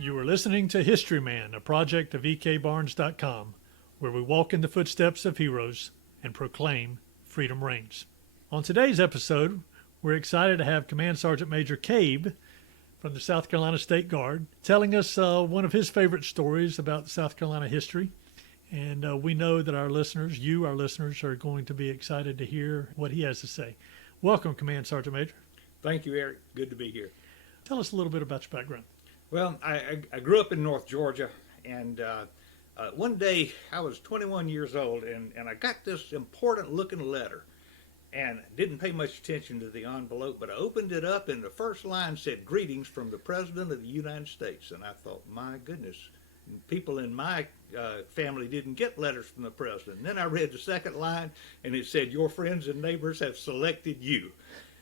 You are listening to Historyman, a project of ekbarnes.com, where we walk in the footsteps of heroes and proclaim freedom reigns. On today's episode, we're excited to have Command Sergeant Major Cabe from the South Carolina State Guard telling us one of his favorite stories about South Carolina history. And we know that our listeners, our listeners, are going to be excited to hear what he has to say. Welcome, Command Sergeant Major. Thank you, Eric. Good to be here. Tell us a little bit about your background. Well, I grew up in North Georgia, and one day I was 21 years old, and I got this important-looking letter, and didn't pay much attention to the envelope, but I opened it up, and the first line said, "Greetings from the President of the United States." And I thought, my goodness, people in my family didn't get letters from the President. And then I read the second line, and it said, "Your friends and neighbors have selected you."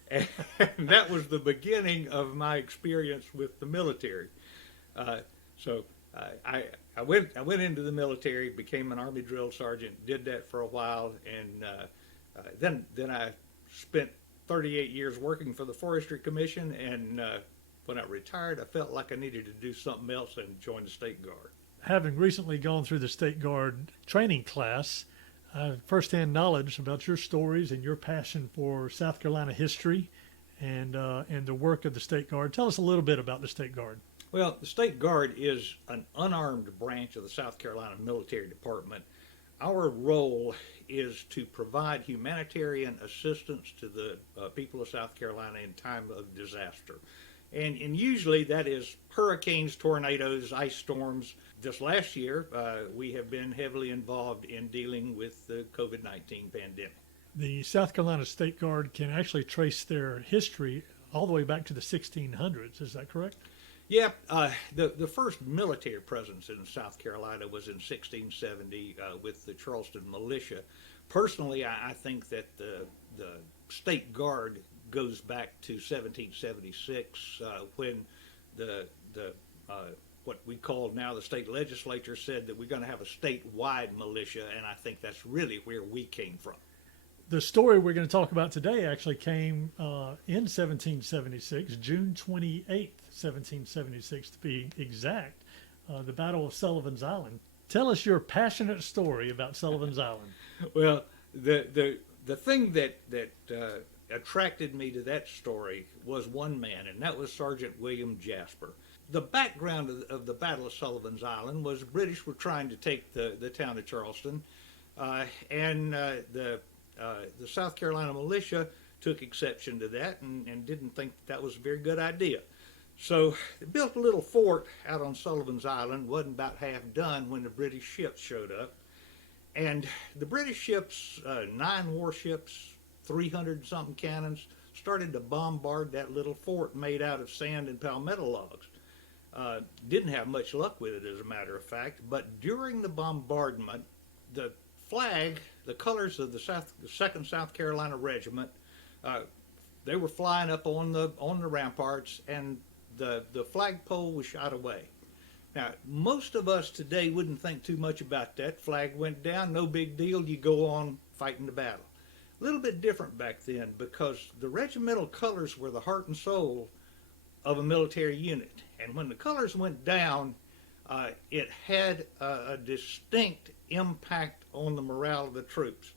And that was the beginning of my experience with the military. So I went into the military, became an Army drill sergeant, did that for a while, and then I spent 38 years working for the Forestry Commission, and when I retired, I felt like I needed to do something else and joined the State Guard. Having recently gone through the State Guard training class, I have firsthand knowledge about your stories and your passion for South Carolina history and the work of the State Guard. Tell us a little bit about the State Guard. Well, the State Guard is an unarmed branch of the South Carolina Military Department. Our role is to provide humanitarian assistance to the people of South Carolina in time of disaster. And usually that is hurricanes, tornadoes, ice storms. Just last year, we have been heavily involved in dealing with the COVID-19 pandemic. The South Carolina State Guard can actually trace their history all the way back to the 1600s. Is that correct? Yeah, the first military presence in South Carolina was in 1670 with the Charleston militia. Personally, I think that the State Guard goes back to 1776 when the what we call now the state legislature said that we're going to have a statewide militia, and I think that's really where we came from. The story we're going to talk about today actually came in 1776, June 28th, 1776 to be exact, the Battle of Sullivan's Island. Tell us your passionate story about Sullivan's Island. Well, the thing that attracted me to that story was one man, and that was Sergeant William Jasper. The background of the Battle of Sullivan's Island was the British were trying to take the town of Charleston, and the South Carolina militia took exception to that and didn't think that was a very good idea. So they built a little fort out on Sullivan's Island, wasn't about half done when the British ships showed up. And the British ships, 9 warships, 300-something cannons, started to bombard that little fort made out of sand and palmetto logs. Didn't have much luck with it, as a matter of fact, but during the bombardment, the flag, the colors of the 2nd South Carolina Regiment, they were flying up on the ramparts, and the flagpole was shot away. Now, most of us today wouldn't think too much about that. Flag went down, no big deal, you go on fighting the battle. A little bit different back then, because the regimental colors were the heart and soul of a military unit. And when the colors went down, it had a distinct impact on the morale of the troops.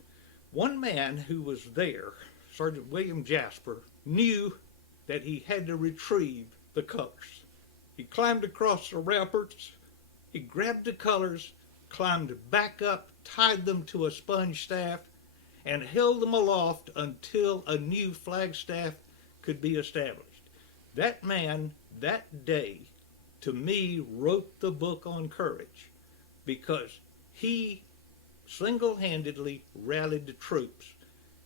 One man who was there, Sergeant William Jasper, knew that he had to retrieve the colors. He climbed across the ramparts, he grabbed the colors, climbed back up, tied them to a sponge staff, and held them aloft until a new flagstaff could be established. That man, that day, to me, wrote the book on courage, because he single-handedly rallied the troops.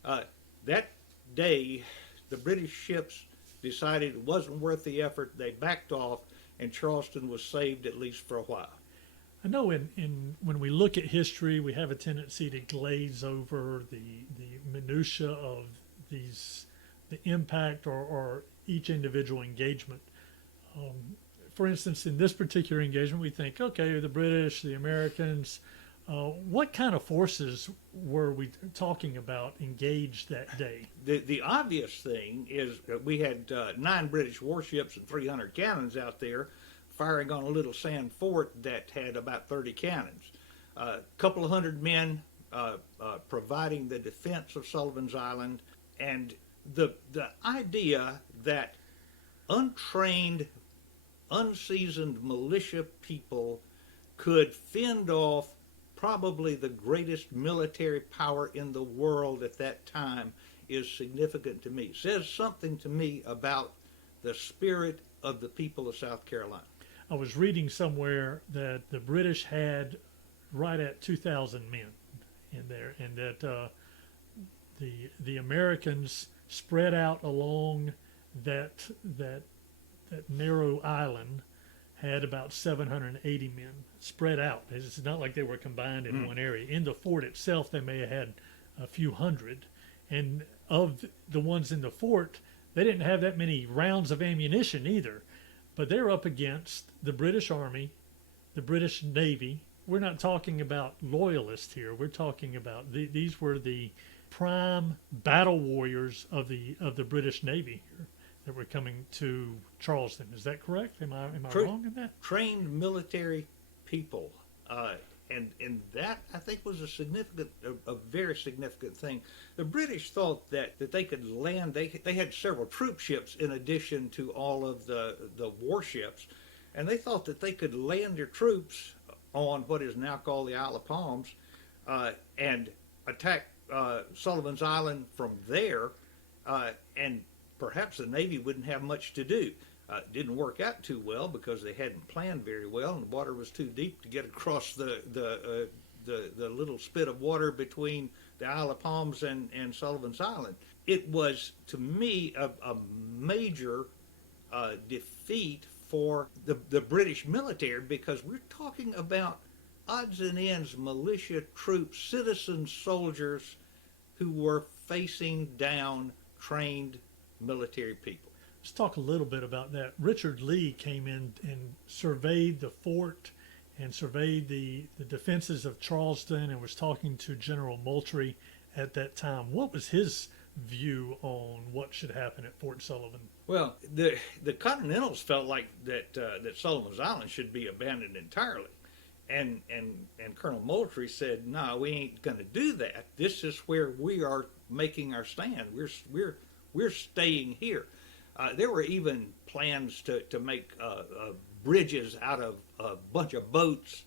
That day, the British ships decided it wasn't worth the effort. They backed off, and Charleston was saved at least for a while. I know when we look at history, we have a tendency to glaze over the minutia of the impact or each individual engagement. For instance, in this particular engagement, we think, okay, the British, the Americans, what kind of forces were we talking about engaged that day? The obvious thing is that we had 9 British warships and 300 cannons out there firing on a little sand fort that had about 30 cannons. A couple of hundred men providing the defense of Sullivan's Island, and the idea that untrained, unseasoned militia people could fend off probably the greatest military power in the world at that time is significant to me. It says something to me about the spirit of the people of South Carolina. I was reading somewhere that the British had right at 2,000 men in there, and that the Americans spread out along that narrow island had about 780 men spread out. It's not like they were combined in one area. In the fort itself, they may have had a few hundred, and of the ones in the fort, they didn't have that many rounds of ammunition either. But they're up against the British Army, the British Navy. We're not talking about loyalists here. We're talking about these were the prime battle warriors of the British Navy here that were coming to Charleston. Is that correct? Am I wrong in that? Trained military people, and that I think was a very significant thing. The British thought that they could land. They had several troop ships in addition to all of the warships, and they thought that they could land their troops on what is now called the Isle of Palms, and attack Sullivan's Island from there, and perhaps the Navy wouldn't have much to do. It didn't work out too well because they hadn't planned very well, and the water was too deep to get across the little spit of water between the Isle of Palms and Sullivan's Island. It was, to me, a major defeat for the British military, because we're talking about odds and ends militia troops, citizen soldiers who were facing down trained military people. Let's talk a little bit about that. Richard Lee came in and surveyed the fort and surveyed the defenses of Charleston and was talking to General Moultrie at that time. What was his view on what should happen at Fort Sullivan? Well, the Continentals felt like that Sullivan's Island should be abandoned entirely. And Colonel Moultrie said, "No, we ain't going to do that. This is where we are making our stand. We're staying here." There were even plans to make bridges out of a bunch of boats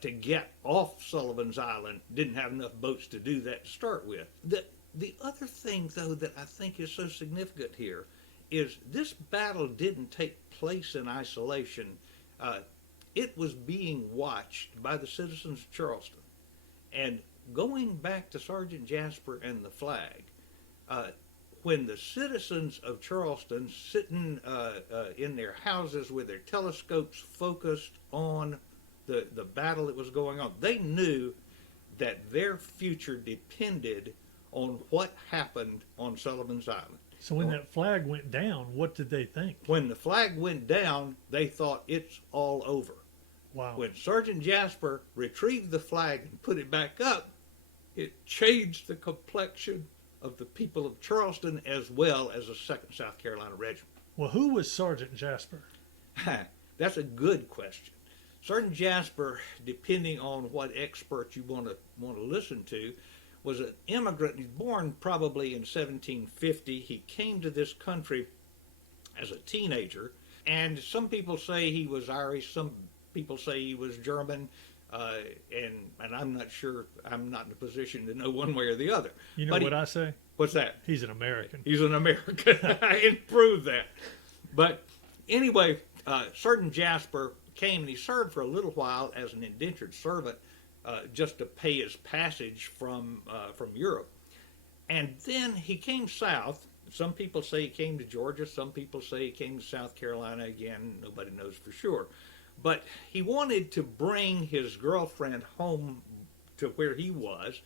to get off Sullivan's Island. Didn't have enough boats to do that to start with. The other thing, though, that I think is so significant here is this battle didn't take place in isolation. It was being watched by the citizens of Charleston. And going back to Sergeant Jasper and the flag, when the citizens of Charleston, sitting in their houses with their telescopes focused on the battle that was going on, they knew that their future depended on what happened on Sullivan's Island. So when that flag went down, what did they think? When the flag went down, they thought it's all over. Wow. When Sergeant Jasper retrieved the flag and put it back up, it changed the complexion of the people of Charleston as well as the 2nd South Carolina Regiment. Well, who was Sergeant Jasper? That's a good question. Sergeant Jasper, depending on what expert you want to listen to, was an immigrant. He's born probably in 1750. He came to this country as a teenager, and some people say he was Irish, some people say he was German, and I'm not sure. I'm not in a position to know one way or the other. You know what I say? What's that? He's an American. He's an American. I can prove that. But anyway, Sergeant Jasper came and he served for a little while as an indentured servant, just to pay his passage from Europe. And then he came south. Some people say he came to Georgia. Some people say he came to South Carolina. Again, nobody knows for sure. But he wanted to bring his girlfriend home to where he was,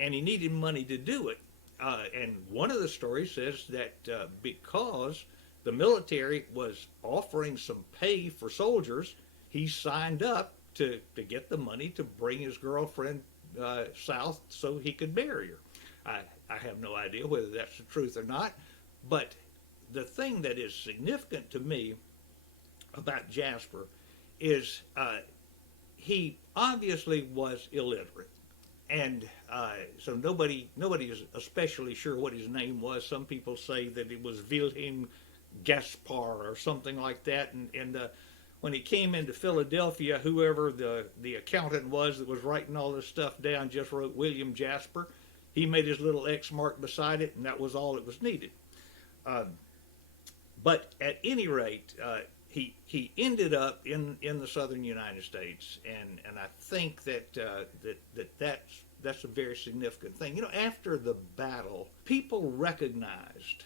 and he needed money to do it. And one of the stories says that because the military was offering some pay for soldiers, he signed up to get the money to bring his girlfriend south so he could marry her. I have no idea whether that's the truth or not, but the thing that is significant to me about Jasper is he obviously was illiterate. And so nobody is especially sure what his name was. Some people say that it was Wilhelm Gaspar or something like that. And when he came into Philadelphia, whoever the accountant was that was writing all this stuff down just wrote William Jasper. He made his little X mark beside it, and that was all that was needed. But at any rate, he ended up in the southern United States, and I think that's a very significant thing. You know, after the battle, people recognized,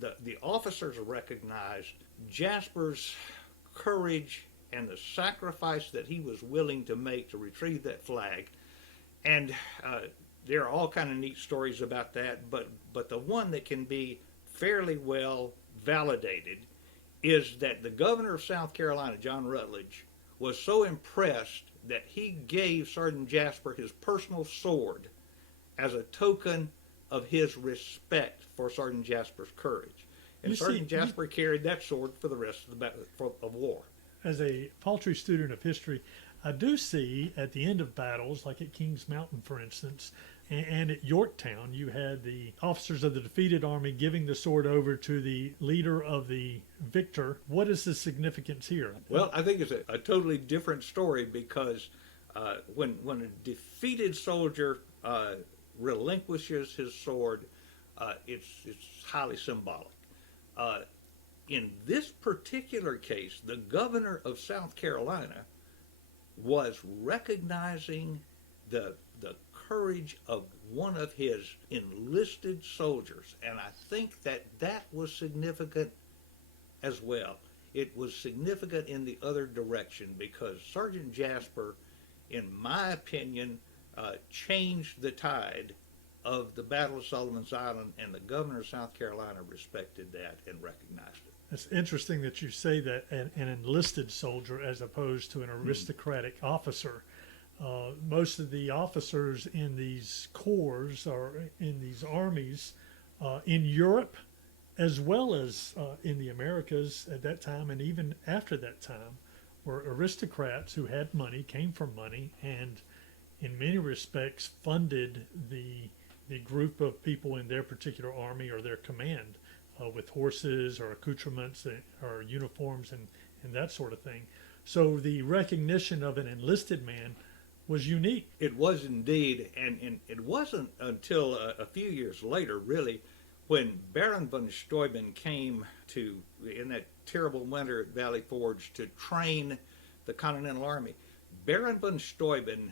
the officers recognized Jasper's courage and the sacrifice that he was willing to make to retrieve that flag. And there are all kind of neat stories about that, but the one that can be fairly well validated is that the governor of South Carolina, John Rutledge, was so impressed that he gave Sergeant Jasper his personal sword as a token of his respect for Sergeant Jasper's courage. And Sergeant Jasper carried that sword for the rest of the war. As a paltry student of history, I do see at the end of battles, like at Kings Mountain, for instance, and at Yorktown, you had the officers of the defeated army giving the sword over to the leader of the victor. What is the significance here? Well, I think it's a totally different story because when a defeated soldier relinquishes his sword, it's highly symbolic. In this particular case, the governor of South Carolina was recognizing the courage of one of his enlisted soldiers, and I think that was significant as well. It was significant in the other direction because Sergeant Jasper, in my opinion, changed the tide of the Battle of Sullivan's Island, and the governor of South Carolina respected that and recognized it. It's interesting that you say that an enlisted soldier as opposed to an aristocratic officer. Most of the officers in these corps or in these armies in Europe, as well as in the Americas at that time and even after that time, were aristocrats who had money, came from money, and in many respects funded the group of people in their particular army or their command with horses or accoutrements or uniforms and that sort of thing. So the recognition of an enlisted man was unique. It was indeed, and it wasn't until a few years later, really, when Baron von Steuben came in that terrible winter at Valley Forge to train the Continental Army. Baron von Steuben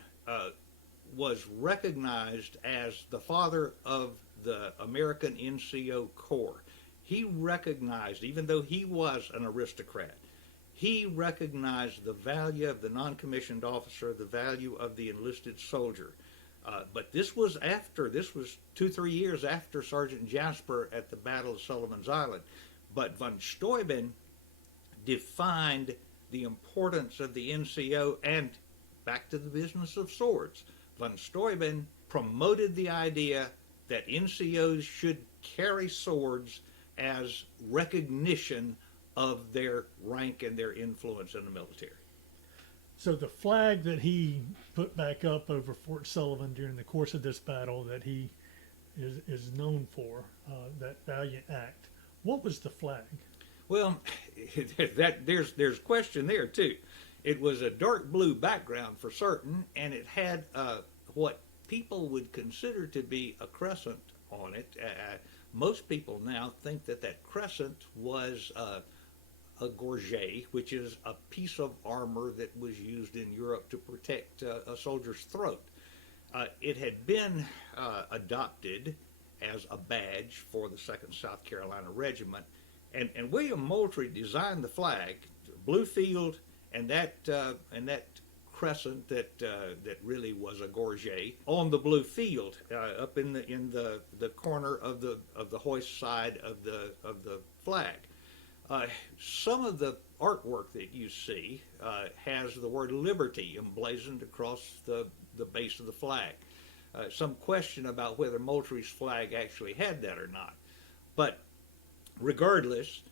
was recognized as the father of the American NCO Corps. He recognized, even though he was an aristocrat, he recognized the value of the non-commissioned officer, the value of the enlisted soldier. But this was 2-3 years after Sergeant Jasper at the Battle of Sullivan's Island. But von Steuben defined the importance of the NCO, and back to the business of swords. Von Steuben promoted the idea that NCOs should carry swords as recognition of their rank and their influence in the military. So the flag that he put back up over Fort Sullivan during the course of this battle that he is known for, that valiant act, what was the flag? Well, there's question there too. It was a dark blue background for certain, and it had what people would consider to be a crescent on it. Most people now think that crescent was a gorget, which is a piece of armor that was used in Europe to protect a soldier's throat. It had been adopted as a badge for the 2nd South Carolina Regiment, and William Moultrie designed the flag, blue field, and that crescent that really was a gorget on the blue field up in the corner of the hoist side of the flag. Some of the artwork that you see has the word liberty emblazoned across the base of the flag. Some question about whether Moultrie's flag actually had that or not. But regardless,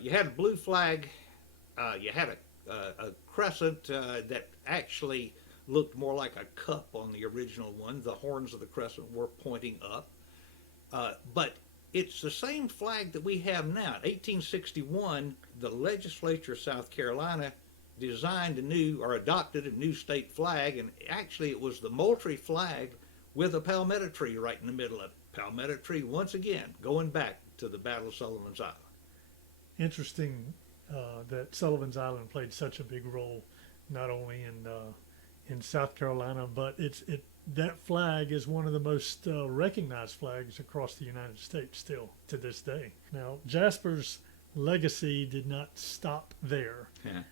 you had a blue flag You had a crescent that actually looked more like a cup on the original one. The horns of the crescent were pointing up. But it's the same flag that we have now. In 1861, the legislature of South Carolina designed adopted a new state flag, and actually it was the Moultrie flag with a palmetto tree right in the middle of it. Palmetto tree, once again, going back to the Battle of Sullivan's Island. Interesting that Sullivan's Island played such a big role, not only in South Carolina, but that flag is one of the most recognized flags across the United States still to this day. Now, Jasper's legacy did not stop there. Yeah.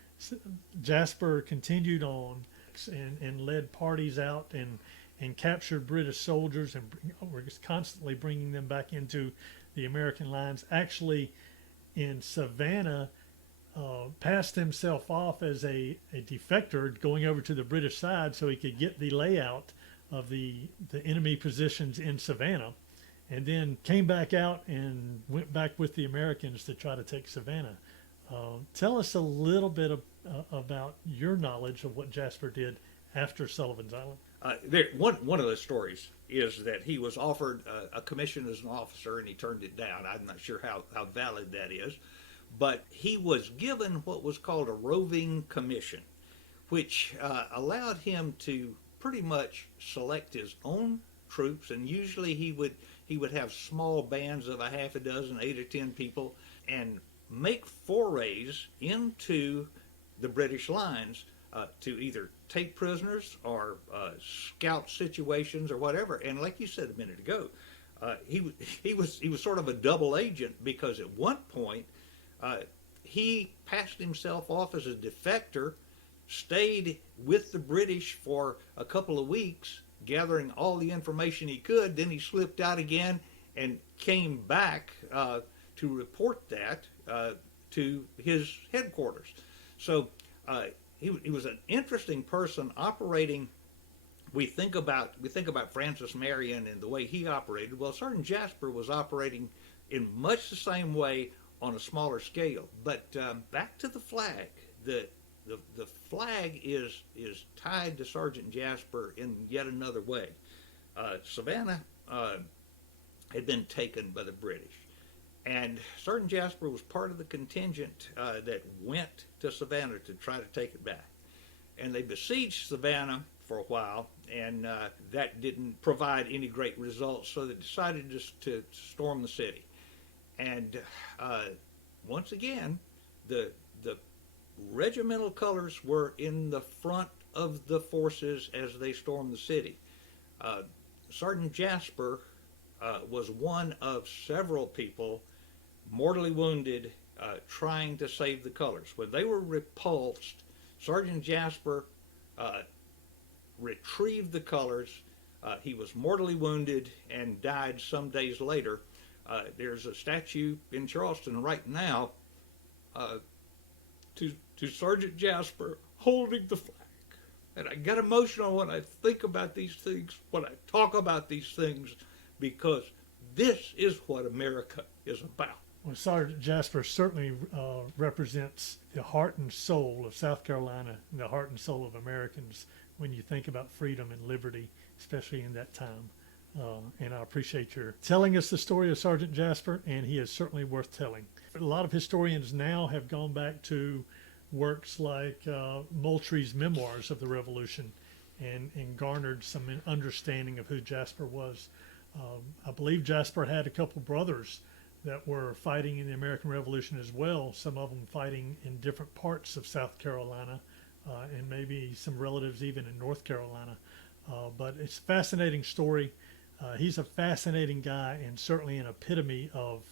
Jasper continued on and led parties out and captured British soldiers, and was constantly bringing them back into the American lines. Actually, in Savannah, passed himself off as a defector going over to the British side so he could get the layout of the enemy positions in Savannah, and then came back out and went back with the Americans to try to take Savannah. Tell us a little bit about your knowledge of what Jasper did after Sullivan's Island. One of the stories is that he was offered a commission as an officer, and he turned it down. I'm not sure how valid that is, but he was given what was called a roving commission, which allowed him to pretty much select his own troops, and usually he would have small bands of a half a dozen, 8 or 10 people, and make forays into the British lines to either take prisoners or scout situations or whatever. And like you said a minute ago, he was sort of a double agent, because at one point he passed himself off as a defector, stayed with the British for a couple of weeks, gathering all the information he could. Then he slipped out again and came back to report that to his headquarters. So he was an interesting person operating. We think about Francis Marion and the way he operated. Well, Sergeant Jasper was operating in much the same way on a smaller scale. But back to the flag. The flag is tied to Sergeant Jasper in yet another way. Savannah had been taken by the British, and Sergeant Jasper was part of the contingent that went to Savannah to try to take it back. And they besieged Savannah for a while, and that didn't provide any great results, so they decided just to storm the city. And once again, the regimental colors were in the front of the forces as they stormed the city. Sergeant Jasper was one of several people mortally wounded trying to save the colors. When they were repulsed, Sergeant Jasper retrieved the colors. He was mortally wounded and died some days later. There's a statue in Charleston right now to Sergeant Jasper holding the flag. And I get emotional when I think about these things, when I talk about these things, because this is what America is about. Well, Sergeant Jasper certainly represents the heart and soul of South Carolina and the heart and soul of Americans when you think about freedom and liberty, especially in that time. And I appreciate your telling us the story of Sergeant Jasper, and he is certainly worth telling. A lot of historians now have gone back to works like Moultrie's memoirs of the Revolution and garnered some understanding of who Jasper was. I believe Jasper had a couple brothers that were fighting in the American Revolution as well, some of them fighting in different parts of South Carolina, and maybe some relatives even in North Carolina. But it's a fascinating story. He's a fascinating guy, and certainly an epitome of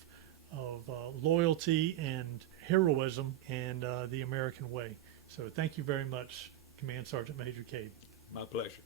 loyalty and heroism and the American way. So thank you very much, Command Sergeant Major Cabe. My pleasure.